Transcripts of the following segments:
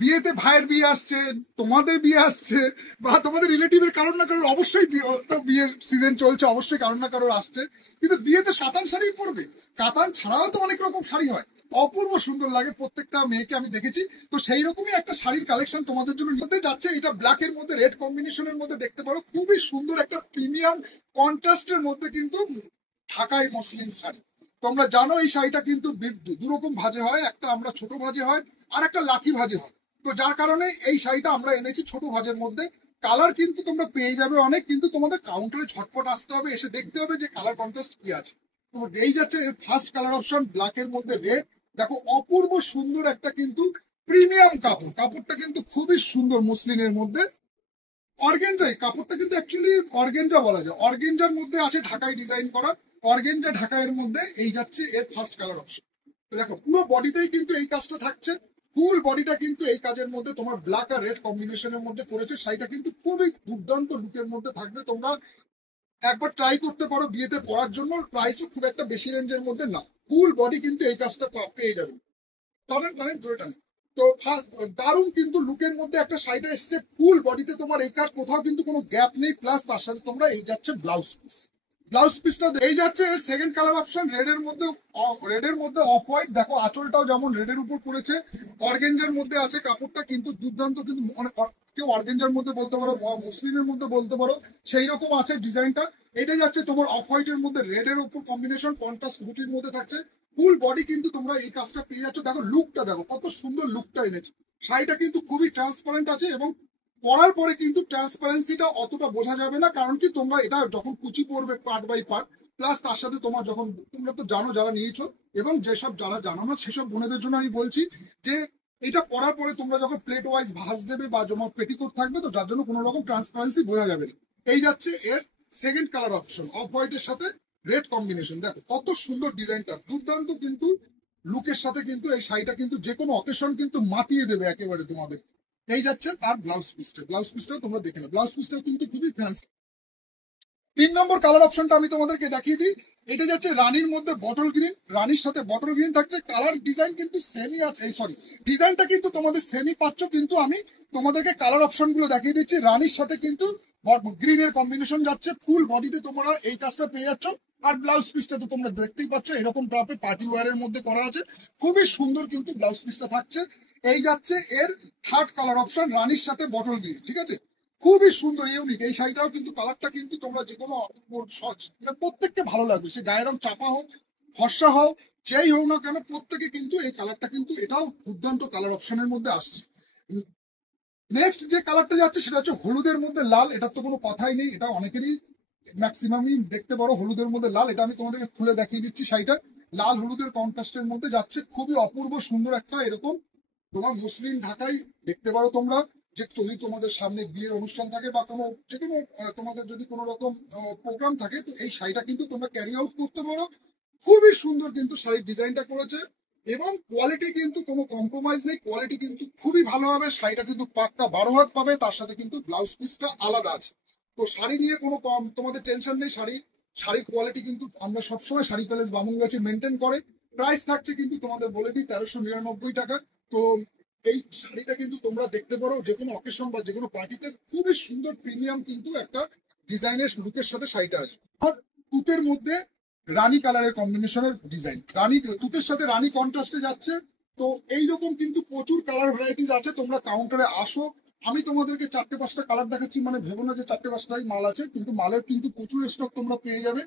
বিয়েতে ভাইয়ের বিয়ে আসছে, তোমাদের বিয়ে আসছে, বা তোমাদের রিলেটিভের কারোর না কারোর অবশ্যই তো বিয়ের সিজন চলছে, অবশ্যই কারোর না কারোর আসছে। কিন্তু বিয়েতে সাতান শাড়ি পরবে, কাতান ছাড়াও তো অনেক রকম শাড়ি হয়, অপূর্ব সুন্দর লাগে প্রত্যেকটা মেয়েকে আমি দেখেছি। তো সেই রকমই একটা শাড়ির কালেকশন তোমাদের জন্য নিতে যাচ্ছে। এটা ব্ল্যাকের মধ্যে রেড কম্বিনেশনের মধ্যে দেখতে পারো, খুবই সুন্দর একটা প্রিমিয়াম কন্ট্রাস্টের মধ্যে কিন্তু ঢাকাই মসলিন শাড়ি। তোমরা জানো এই শাড়িটা কিন্তু দুরকম ভাজে হয়, একটা আমরা ছোট ভাজে হয় আর একটা লাঠি ভাজে হয়। তো যার কারণে এই শাড়িটা আমরা এনেছি ছোট ভাজের মধ্যে। কালার কিন্তু তোমরা পেয়ে যাবে অনেক, কিন্তু তোমাদের কাউন্টারে ঝটপট আসতে হবে, এসে দেখতে হবে যে কালার কন্ট্রাস্ট কি আছে। তো এই যাচ্ছে এর ফার্স্ট কালার অপশন, ব্ল্যাকের মধ্যে রেড। দেখো অপূর্ব সুন্দর একটা কিন্তু প্রিমিয়াম কাপড়, কাপড়টা কিন্তু খুবই সুন্দর মসলিনের মধ্যে। অর্গেঞ্জাই কাপড়টা কিন্তু অ্যাকচুয়ালি অর্গেঞ্জা বলা যায়, অর্গেঞ্জার মধ্যে আছে ঢাকায় ডিজাইন করা, অর্গেঞ্জা ঢাকাইয়ের মধ্যে এই যাচ্ছে এর ফার্স্ট কালার অপশন। দেখো পুরো বডিতেই কিন্তু এই কাজটা থাকছে, ফুল বডিটা কিন্তু এই কাজের মধ্যে তোমার ব্ল্যাক আর রেড কম্বিনেশনের মধ্যে করেছে। শাড়িটা কিন্তু খুবই দুর্দান্ত লুকের মধ্যে থাকবে, তোমরা একবার ট্রাই করতে পারো বিয়েতে পরার জন্য। প্রাইসও খুব একটা বেশি রেঞ্জের মধ্যে না, ফুল বডি কিন্তু এই কাজটা পেয়ে যাবে। টানেন টানেন জোরে টানেন। তো দারুণ কিন্তু লুকের মধ্যে একটা শাড়িটা এসছে, ফুল বডিতে তোমার এই কাজ, কোথাও কিন্তু কোনো গ্যাপ নেই। প্লাস তার সাথে তোমরা এই যাচ্ছে ব্লাউজ পিস, ব্লাউজ পিসটা এই যাচ্ছে এর সেকেন্ড কালার অপশন, রেড এর মধ্যে অফ হোয়াইট। দেখো আঁচলটাও যেমন রেডের উপর পড়েছে, অর্গেঞ্জার মধ্যে আছে, কাপড়টা কিন্তু দুর্দান্ত, কিন্তু কেউ অর্গেঞ্জার মধ্যে বলতে পারো, মসলিনের মধ্যে বলতে পারো, সেই রকম আছে ডিজাইনটা। এটা যাচ্ছে তোমার অফ হোয়াইটের মধ্যে রেড এর উপর কম্বিনেশন, কন্ট্রাস্ট বুটির মধ্যে থাকছে, ফুল বডি কিন্তু তোমরা এই কাজটা পেয়ে যাচ্ছ। দেখো লুকটা, দেখো কত সুন্দর লুকটা এনেছে। শাড়িটা কিন্তু খুবই ট্রান্সপারেন্ট আছে, এবং পরার পরে কিন্তু ট্রান্সপারেন্সিটা অতটা বোঝা যাবে না, কারণ কি তোমরা এটা যখন কুচি পড়বে পার্ট বাই পার্ট, প্লাস তার সাথে তোমার যখন, তোমরা তো জানো যারা নিয়েছো, এবং যেসব যারা জানো না সেসব বোনেদের জন্য আমি বলছি যে এটা পরার পরে তোমরা যখন প্লেট ওয়াইজ ভাঁজ দেবে বা তোমার পেটিকোট থাকবে, তো যার জন্য কোনো রকম ট্রান্সপারেন্সি বোঝা যাবে না। এই যাচ্ছে এর সেকেন্ড কালার অপশন, অফ হোয়াইটের সাথে রেড কম্বিনেশন। দেখো কত সুন্দর ডিজাইনটা, দুর্দান্ত কিন্তু লুকের সাথে কিন্তু এই শাড়িটা কিন্তু যে কোনো অকেশন কিন্তু মাতিয়ে দেবে একেবারে তোমাদের। এই যাচ্ছে তার ব্লাউজ পিসটা, ব্লাউজ পিসটাও তোমরা দেখে নাও, ব্লাউজ পিসটাও কিন্তু খুবই ফ্যান্সি। 3 নম্বর কালার অপশনটা আমি তোমাদেরকে দেখিয়ে দিই। এটা যাচ্ছে রানীর মধ্যে বটল গ্রিন, রানীর সাথে বটল গ্রিন থাকছে। কালার ডিজাইন কিন্তু সেমি আছে, এই সরি ডিজাইনটা কিন্তু তোমাদের সেমি পাচ্ছ, কিন্তু আমি তোমাদেরকে কালার অপশন গুলো দেখিয়ে দিচ্ছি। রানীর সাথে কিন্তু গ্রিনের কম্বিনেশন যাচ্ছে, ফুল বডিতে তোমরা এই কাজটা পেয়ে যাচ্ছ। আর ব্লাউজ পিসটা তো তোমরা দেখতেই পাচ্ছ, এরকম টাইপের পার্টি ওয়ারের মধ্যে করা আছে, খুবই সুন্দর কিন্তু ব্লাউজ পিসটা থাকছে। এই যাচ্ছে এর থার্ড কালার অপশন, রানীর সাথে বটল গ্রিন, ঠিক আছে, খুবই সুন্দর ইউনিক। এই শাড়িটাও কিন্তু কালারটা কিন্তু তোমরা যে কোনো প্রত্যেককে ভালো লাগবে, সে গায়ের রং চাপা হোক, ফর্সা হোক, যেই হোক না কেন, প্রত্যেকে কিন্তু এই কালারটা কিন্তু এটাও দুর্দান্ত কালার অপশনের মধ্যে আসছে। নেক্সট যে কালারটা যাচ্ছে সেটা হচ্ছে হলুদের মধ্যে লাল, এটার তো কোনো কথাই নেই, এটা অনেকেরই ম্যাক্সিমামই দেখতে পারো হলুদের মধ্যে লাল। এটা আমি তোমাদেরকে খুলে দেখিয়ে দিচ্ছি, শাড়িটা লাল হলুদের কন্ট্রাস্টের মধ্যে যাচ্ছে, খুবই অপূর্ব সুন্দর একটা এরকম তোমার মুসলিম ঢাকাই দেখতে পারো তোমরা। যে যদি তোমাদের সামনে বিয়ের অনুষ্ঠান থাকে বা কোনো যে কোনো তোমাদের যদি কোনো রকম প্রোগ্রাম থাকে, তো এই শাড়িটা কিন্তু তোমরা ক্যারি আউট করতে পারো। খুবই সুন্দর কিন্তু শাড়ির ডিজাইনটা করেছে, এবং কোয়ালিটি কিন্তু কোনো কম্প্রোমাইজ নেই, কোয়ালিটি কিন্তু খুবই ভালো হবে। শাড়িটা কিন্তু পাক্কা 12 হাত পাবে, তার সাথে কিন্তু ব্লাউজ পিসটা আলাদা আছে। তো শাড়ি নিয়ে কোনো কম তোমাদের টেনশন নেই, শাড়ির কোয়ালিটি কিন্তু আমরা সবসময় শাড়ি প্যালেস বামুনগাছি মেনটেন করে। প্রাইস থাকছে কিন্তু তোমাদের বলে দিই 1399 টাকা। তো এই শাড়িটা কিন্তু তোমরা দেখতে পারো যে কোনো অকেশন বা যে কোনো পার্টিতে, খুবই সুন্দর প্রিমিয়াম কিন্তু একটা ডিজাইনের লুকের সাথে শাড়িটা আছে। আর তুতের মধ্যে রানী কালারের কম্বিনেশনের ডিজাইন, রানী তুতের সাথে রানী কন্ট্রাস্টে যাচ্ছে। তো এইরকম কিন্তু প্রচুর কালার ভ্যারাইটিস আছে, তোমরা কাউন্টারে আসো। আমি তোমাদেরকে 4-5টা কালার দেখাচ্ছি, মানে ভেবো না যে 4-5টাই মাল আছে, কিন্তু মালের কিন্তু প্রচুর স্টক তোমরা পেয়ে যাবে।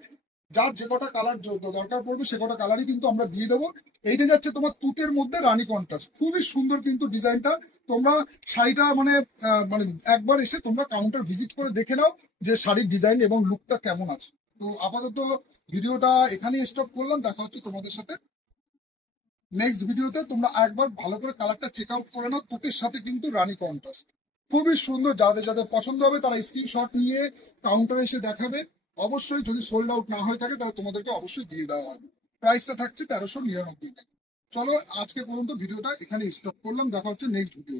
যার যে কটা কালার দরকার পড়বে সে কটা কালারই কিন্তু আমরা দিয়ে দেবো। এইটা যাচ্ছে তোমার তুতের মধ্যে রানী কন্ট্রাস্ট, খুবই সুন্দর কিন্তু ডিজাইনটা। তোমরা শাড়িটা মানে মানে একবার এসে তোমরা কাউন্টার ভিজিট করে দেখে নাও যে শাড়ির ডিজাইন এবং লুকটা কেমন আছে। তো আপাতত ভিডিওটা এখানেই স্টপ করলাম, দেখা হচ্ছে তোমাদের সাথে নেক্সট ভিডিওতে। তোমরা একবার ভালো করে কালারটা চেক আউট করে নাও, তুতের সাথে কিন্তু রানী কন্ট্রাস্ট খুবই সুন্দর। যাদের যাদের পছন্দ হবে তারা স্ক্রিনশট নিয়ে কাউন্টারে এসে দেখাবে। অবশ্যই যদি সোল্ড আউট না হয়ে থাকে তাহলে তোমাদেরকে অবশ্যই দিয়ে দেওয়া হবে। প্রাইসটা থাকছে 1399 টাকা। চলো আজকে পর্যন্ত ভিডিওটা এখানে স্টপ করলাম, দেখা হচ্ছে নেক্সট ভিডিও।